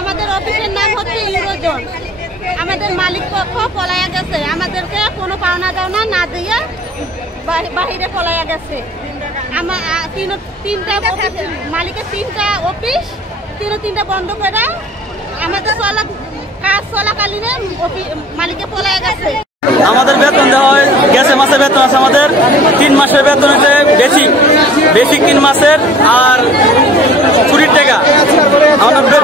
আমাদের অফিসের নাম হচ্ছে ইউরোজোন। আমাদের মালিক পক্ষ পলায়া গেছে, আমাদেরকে কোনো পাওনা দাওনা না দিয়ে বাহিরে পলায়া গেছে। তিনটা মালিকের তিনটা অফিস তিনটা বন্ধ করে আমাদের কাজ চলাকালীন মালিকে পলায়া গেছে। আমাদের বেতন দেওয়া হয়, গেছে মাসের বেতন আছে আমাদের 3 মাসের বেতন হচ্ছে বেসিক 3 মাসের, আর ছুটির টাকা আমাদের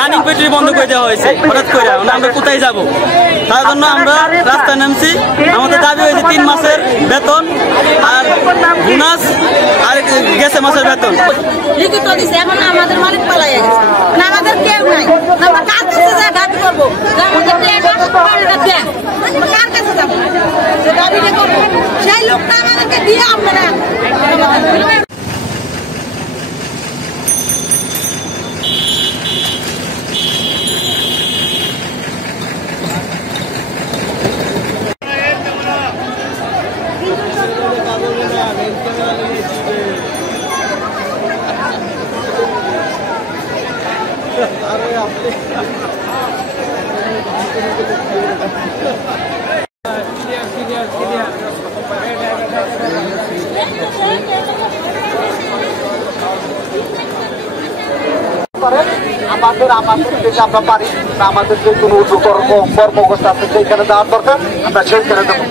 রানিং পেট্রোল বন্ধ করে দেওয়া হয়েছে হঠাৎ করে। আমরা কোথায় যাব, তার জন্য আমরা রাস্তায় নামছি। আমাদের দাবি হয়েছে 3 মাসের বেতন আর বোনাস আর গেছে মাসের বেতন লিখিত দিছে। এখন আমাদের মালিক পালাইয়া গেছে, আমাদের কেউ নাই। আমরা কার কাছে যা দাবি করবো? কার কাছে যাবো দাবি করবো? সেই লোকটা আমাদেরকে দিয়ে আমরা আমাদের যেটা আমরা পারি, আমাদের যে কোনো কর্মকর্তা আছে সেইখানে দেওয়ার দরকার, আমরা সেইখানে দেবো।